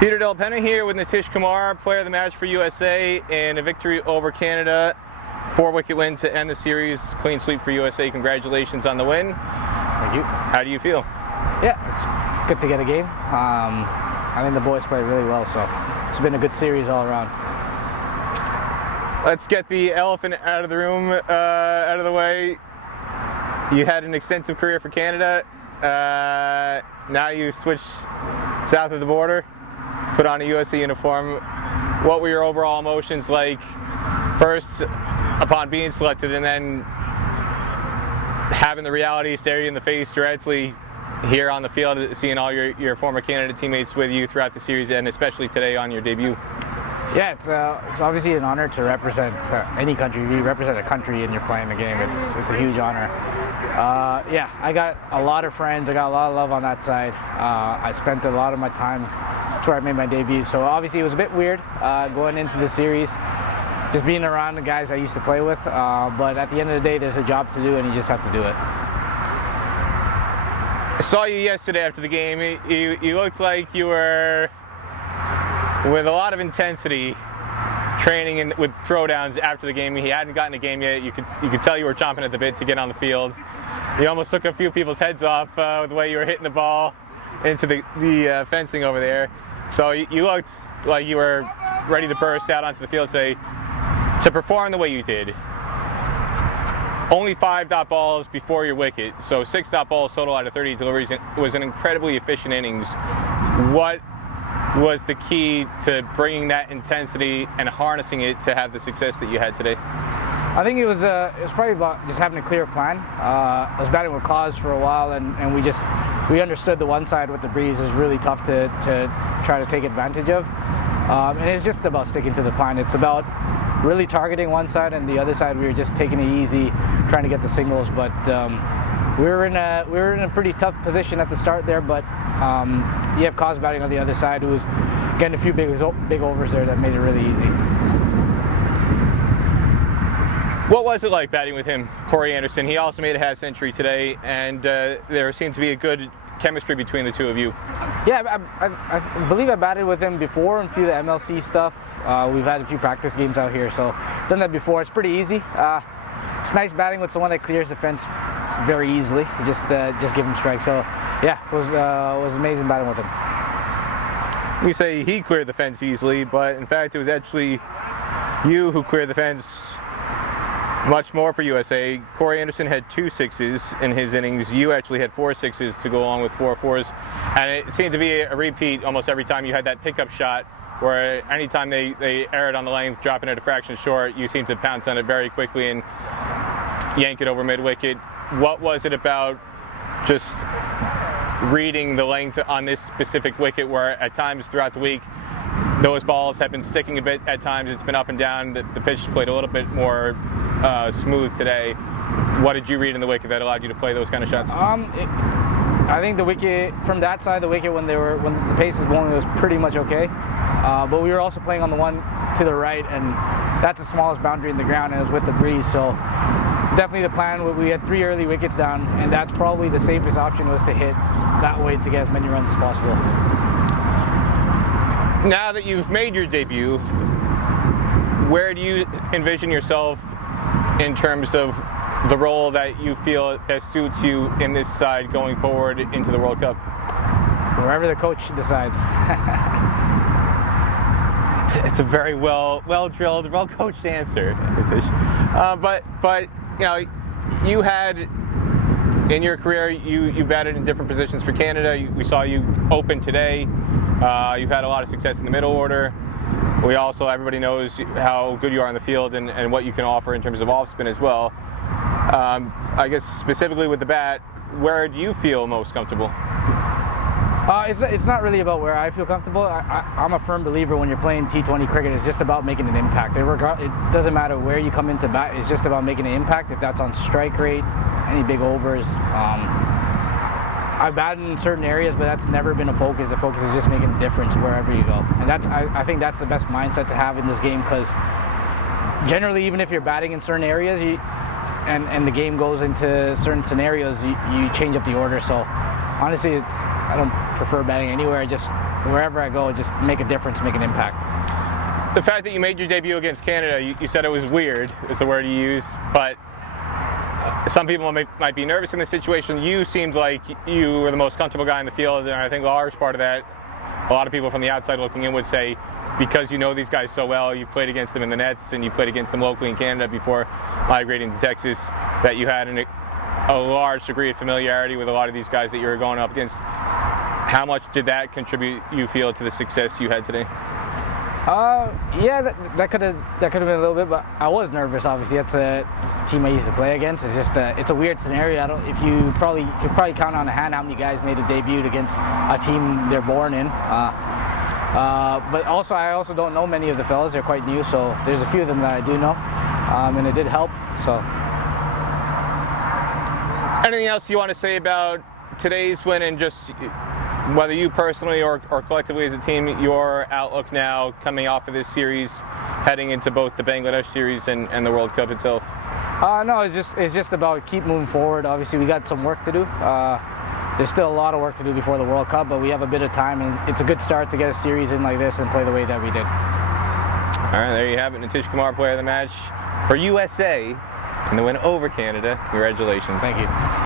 Peter Del Penna here with Nitish Kumar, player of the match for USA in a victory over Canada. 4-wicket win to end the series. Clean sweep for USA. Congratulations on the win. Thank you. How do you feel? Yeah, it's good to get a game. I think the boys played really well, so it's been a good series all around. Let's get the elephant out of the room, out of the way. You had an extensive career for Canada. Now you switched south of the border, put on a USA uniform. What were your overall emotions like first upon being selected, and then having the reality stare you in the face directly here on the field, seeing all your former Canada teammates with you throughout the series, and especially today on your debut? Yeah, it's obviously an honor to represent any country. If you represent a country and you're playing the game, it's a huge honor. Yeah, I got a lot of friends. I got a lot of love on that side. I spent a lot of my time. That's where I made my debut. So obviously it was a bit weird going into the series, just being around the guys I used to play with. But at the end of the day, there's a job to do, and you just have to do it. I saw you yesterday after the game. You looked like you were with a lot of intensity training with throwdowns after the game. He hadn't gotten a game yet. You could tell you were chomping at the bit to get on the field. You almost took a few people's heads off with the way you were hitting the ball into the fencing over there. So you looked like you were ready to burst out onto the field today. To perform the way you did, only 5 dot balls before your wicket, so 6 dot balls total out of 30 deliveries. It was an incredibly efficient innings. What was the key to bringing that intensity and harnessing it to have the success that you had today? I think it was probably about just having a clear plan. I was batting with cause for a while, and we understood the one side with the breeze was really tough to try to take advantage of. And it's just about sticking to the plan. It's about really targeting one side, and the other side we were just taking it easy, trying to get the singles. But we were in a pretty tough position at the start there. But you have Cause batting on the other side, who was getting a few big overs there that made it really easy. What was it like batting with him, Corey Anderson? He also made a half century today, and there seemed to be a good chemistry between the two of you. Yeah, I believe I batted with him before and a few of the MLC stuff. We've had a few practice games out here, so done that before. It's pretty easy. It's nice batting with someone that clears the fence very easily. Just give him strikes. So yeah, it was amazing batting with him. We say he cleared the fence easily, but in fact it was actually you who cleared the fence much more for USA. Corey Anderson had 2 sixes in his innings. You actually had 4 sixes to go along with 4 fours. And it seemed to be a repeat almost every time you had that pickup shot, where anytime they erred on the length, dropping it a fraction short, you seemed to pounce on it very quickly and yank it over mid-wicket. What was it about just reading the length on this specific wicket, where at times throughout the week those balls have been sticking a bit at times? It's been up and down. The pitch played a little bit more smooth today. What did you read in the wicket that allowed you to play those kind of shots? I think the wicket, from that side of the wicket, when the pace was blowing, it was pretty much okay. But we were also playing on the one to the right, and that's the smallest boundary in the ground, and it was with the breeze. So definitely the plan, we had 3 early wickets down, and that's probably the safest option, was to hit that way to get as many runs as possible. Now that you've made your debut, where do you envision yourself in terms of the role that you feel best suits you in this side going forward into the World Cup? Wherever the coach decides. It's a very well-drilled, well-coached answer, Nitish. But you know, you had in your career, you batted in different positions for Canada. We saw you open today. You've had a lot of success in the middle order. Everybody knows how good you are on the field and what you can offer in terms of off spin as well. I guess specifically with the bat, where do you feel most comfortable? It's not really about where I feel comfortable. I'm a firm believer when you're playing T20 cricket, it's just about making an impact. It doesn't matter where you come into bat, it's just about making an impact. If that's on strike rate, any big overs. I've batted in certain areas, but that's never been a focus. The focus is just making a difference wherever you go. And I think that's the best mindset to have in this game, because generally, even if you're batting in certain areas, and the game goes into certain scenarios, you change up the order. So honestly, I don't prefer batting anywhere. I just wherever I go, just make a difference, make an impact. The fact that you made your debut against Canada, you said it was weird, is the word you used, but some people might be nervous in this situation. You seemed like you were the most comfortable guy in the field, and I think a large part of that, a lot of people from the outside looking in would say, because you know these guys so well, you've played against them in the nets and you played against them locally in Canada before migrating to Texas, that you had a large degree of familiarity with a lot of these guys that you were going up against. How much did that contribute, you feel, to the success you had today? Yeah, that could have been a little bit, but I was nervous. Obviously, it's a team I used to play against. It's just it's a weird scenario. If you could probably count on a hand how many guys made a debut against a team they're born in. But also, I also don't know many of the fellas. They're quite new, so there's a few of them that I do know, and it did help. So, anything else you want to say about today's win, and just whether you personally or collectively as a team, your outlook now coming off of this series, heading into both the Bangladesh series and the World Cup itself? No, it's just about keep moving forward. Obviously, we got some work to do. There's still a lot of work to do before the World Cup, but we have a bit of time, and it's a good start to get a series in like this and play the way that we did. All right, there you have it. Nitish Kumar, player of the match for USA, and the win over Canada. Congratulations. Thank you.